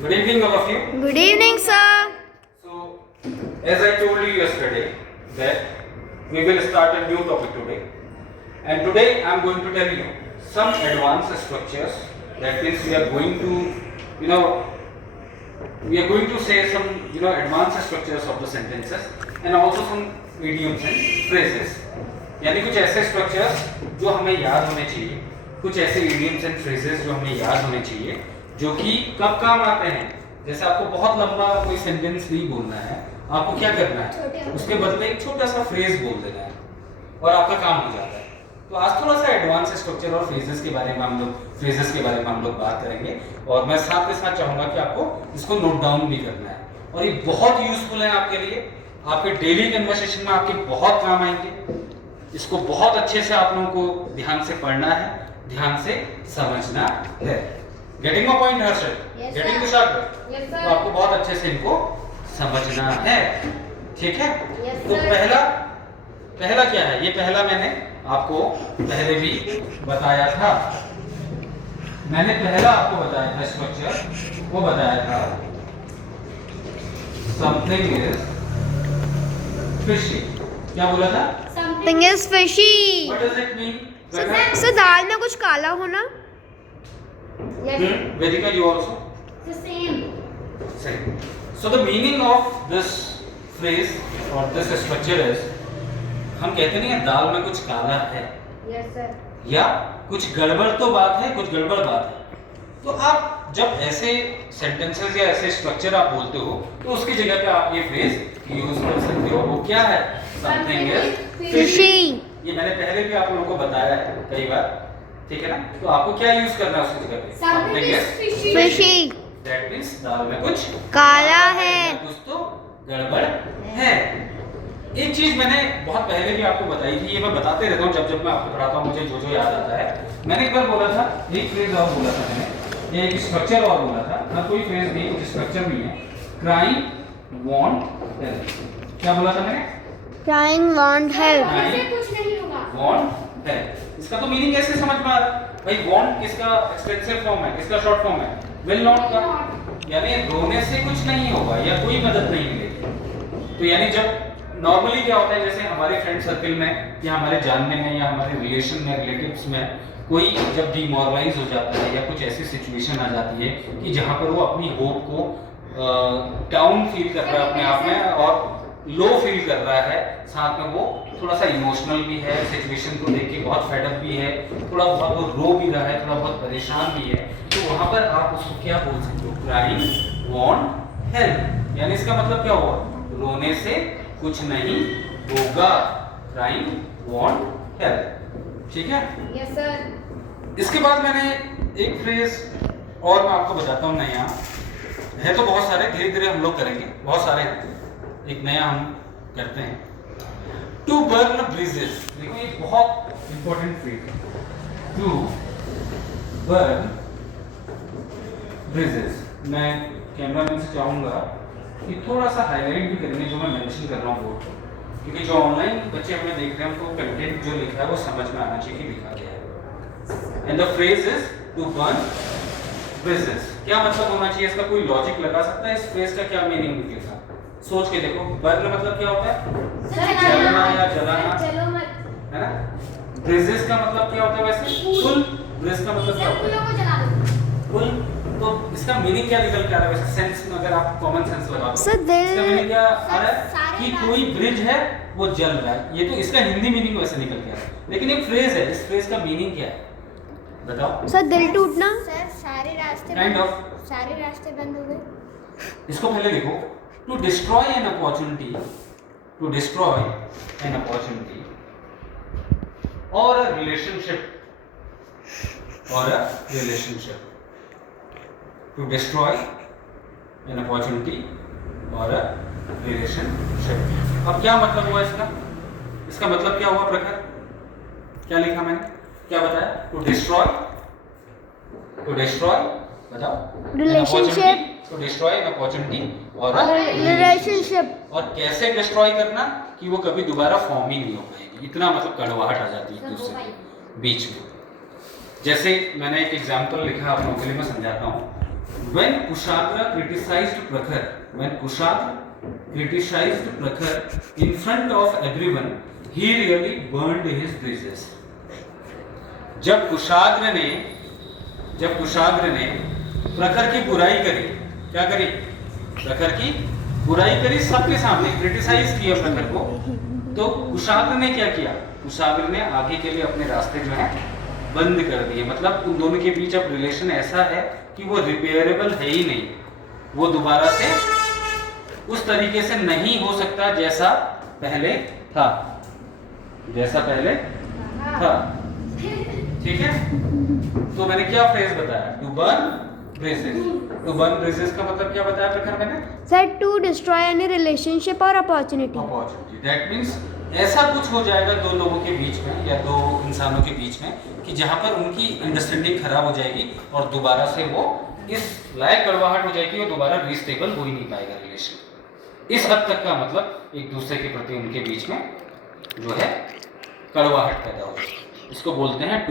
Good evening, all of you. Good evening, sir. So, as I told you yesterday, that we will start a new topic today, and today I am going to tell you some advanced structures. That means we are going to, we are going to say some, advanced structures of the sentences, and also some idioms and phrases. यानी कुछ ऐसे structures जो हमें याद होने चाहिए, कुछ ऐसे idioms and phrases जो हमें याद होने चाहिए, जो कि कब काम आते हैं. जैसे आपको बहुत लंबा कोई सेंटेंस नहीं बोलना है, आपको क्या करना है, उसके बदले एक छोटा सा फ्रेज बोल देना है और आपका काम हो जाता है. तो आज थोड़ा सा एडवांस स्ट्रक्चर और फ्रेजेस के बारे में हम लोग बात करेंगे, और मैं साथ के साथ चाहूंगा कि आपको इसको नोट डाउन भी करना है, और ये बहुत यूजफुल है आपके लिए, आपके डेली कन्वर्सेशन में आपके बहुत काम आएंगे. इसको बहुत अच्छे से आप लोगों को ध्यान से पढ़ना है, ध्यान से समझना है. Getting my point Harshad? Getting this out? तो आपको बहुत अच्छे से इनको समझना है, ठीक है? तो पहला क्या है? ये पहला मैंने आपको पहले भी बताया था. मैंने पहला आपको बताया था स्ट्रक्चर, वो बताया था समथिंग इज फिशी. क्या बोला था? Something is fishy. What does it mean? Sir दाल में कुछ काला होना. Vedika, you also? The same. Same. So the meaning of this phrase or this structure is, हम कहते नहीं है दाल में कुछ काला है, Yes, sir. या कुछ गड़बड़ तो बात है, कुछ गड़बड़ बात है. तो आप जब ऐसे सेंटेंसेस या ऐसे स्ट्रक्चर आप बोलते हो, तो उसकी जगह पे आप ये फ्रेज यूज कर सकते हो. वो क्या है? Something is Fishy. ये मैंने पहले भी आप लोगों को बताया है कई बार, ठीक है ना? तो आपको क्या यूज करना है उसकी जगह पे? Something is fishy. Fishy. That means दाल में कुछ काला है. कुछ तो गड़बड़ है. एक चीज मैंने बहुत पहले भी आपको बताई थी, ये मैं बताते रहता हूँ जब मैं आपको पढ़ाता हूँ, मुझे जो जो याद आता है. मैंने एक बार बोला था, एक फ्रेज और बोला था मैंने, ये एक स्ट्रक्चर और बोला था. हाँ, कोई फ्रेज नहीं, कुछ स्ट्रक्चर नहीं है. Crying want help. क्या बोला था मैंने? Crying want help. ऐसे कुछ नहीं होगा. Want help. इसका तो मीनिंग कैसे समझ में आ रहा है भाई? वांट किसका एक्सटेंसिव फॉर्म है, किसका शॉर्ट फॉर्म है? विल नॉट का. यानी रोने से कुछ नहीं होगा या कोई मदद नहीं मिलेगी. तो यानी जब नॉर्मली क्या होता है, जैसे हमारे फ्रेंड सर्कल में या हमारे जानने में या हमारे रिलेशन में, रिलेटिव्स में कोई जब डिमोरलाइज हो जाता है या कुछ ऐसी सिचुएशन आ जाती है कि जहाँ पर वो अपनी होप को डाउन फील कर रहा है अपने आप में, और लो फील कर रहा है, साथ में वो थोड़ा सा इमोशनल भी है, सिचुएशन को देख के बहुत फेड अप भी है, थोड़ा बहुत वो रो भी रहा है, थोड़ा बहुत परेशान भी है, तो वहाँ पर आप उसको क्या बोल सकते हो? Crying want help. यानी इसका मतलब क्या हुआ? रोने से कुछ नहीं होगा. Crying want help. ठीक है? Yes, sir. इसके बाद मैंने एक फ्रेज और मैं आपको बताता हूँ नया है. तो बहुत सारे, धीरे धीरे हम लोग करेंगे, बहुत सारे हैं. एक नया हम करते हैं, टू बर्न ब्रिजेस. देखो ये बहुत इंपॉर्टेंट फ्रेज है, टू बर्न ब्रिजेस. मैं कैमरामैन से चाहूंगा कि थोड़ा सा हाईलाइट भी करेंगे जो मैं मेंशन कर रहा हूँ बोर्ड पर, क्योंकि जो ऑनलाइन बच्चे हमें देख रहे हैं उनको कंटेंट जो लिखा है वो समझ में आना चाहिए कि लिखा गया है. And the phrase is to burn bridges. क्या मतलब होना चाहिए इसका? कोई लॉजिक लगा सकता है इस फ्रेज का? क्या मीनिंग निकलेगा? सोच के देखो. बर्न मतलब क्या होता है? जलना या जलाना, चलो मत. है ना? ब्रिजेस का मतलब क्या होता है वैसे? फुल. ब्रिज का मतलब क्या सब होता फूलों है? को जला दो. फुल. तो इसका मीनिंग क्या निकल के आ रहा है वैसे सेंस में? अगर आप कॉमन सेंस लगाओ तो सर इसका मीनिंग क्या आ रहा है? सारे कि कोई ब्रिज है वो जल रहा है. ये तो इसका हिंदी मीनिंग वैसे निकल के आ रहा है, लेकिन एक फ्रेज है, इस फ्रेज का मीनिंग क्या है बताओ? सर दिल टूटना. सर सारे रास्ते काइंड बंद- ऑफ. सारे रास्ते बंद हो गए. इसको पहले देखो. To destroy an opportunity, to destroy an opportunity और अ रिलेशनशिप, और a relationship. To destroy an opportunity और अ रिलेशनशिप. अब क्या मतलब हुआ इसका? इसका मतलब क्या हुआ प्रखर? क्या लिखा मैंने, क्या बताया? टू डिस्ट्रॉय, टू डिस्ट्रॉय बताओ. Relationship. To destroy an opportunity और और relationship. और कैसे डिस्ट्रॉय करना कि वो कभी दोबारा फॉर्म ही नहीं हो पाएगी. इतना मतलब कड़वाहट आ जाती है एक दूसरे के बीच में. जैसे मैंने एक एग्जांपल लिखा आप लोगों के लिए, मैं समझाता हूँ. When Kushagra criticized Prakhar, in front of everyone, he really burned his bridges. जब कुशाग्र ने प्रखर की बुराई करी, क्या करी? प्रखर की बुराई करी सबके सामने, क्रिटिसाइज किया प्रखर को, तो कुशाग्र ने क्या किया? कुशाग्र ने आगे के लिए अपने रास्ते जो है बंद कर दिए। मतलब उन दोनों के बीच अब रिलेशन ऐसा है कि वो रिपेयरेबल है ही नहीं, वो दोबारा से उस तरीके से नहीं हो सकता जैसा पहले था, ठीक है? तो मैंने क्या फ्रेज बताया? टू बर्न ब्रिजेस का मतलब क्या बताया प्रखर मैंने? Said to destroy any relationship or opportunity. That means ऐसा कुछ हो जाएगा दो लोगों के बीच में या दो इंसानों के बीच में कि जहां पर उनकी अंडरस्टैंडिंग खराब हो जाएगी और दोबारा से वो इस लायक कड़वाहट हो जाएगी और दोबारा रीस्टेबल हो ही नहीं पाएगा रिलेशन। इस हद तक का मतलब एक दूसरे के प्रति उनके बीच में जो है कड़वाहट पैदा हो, इसको बोलते हैं टू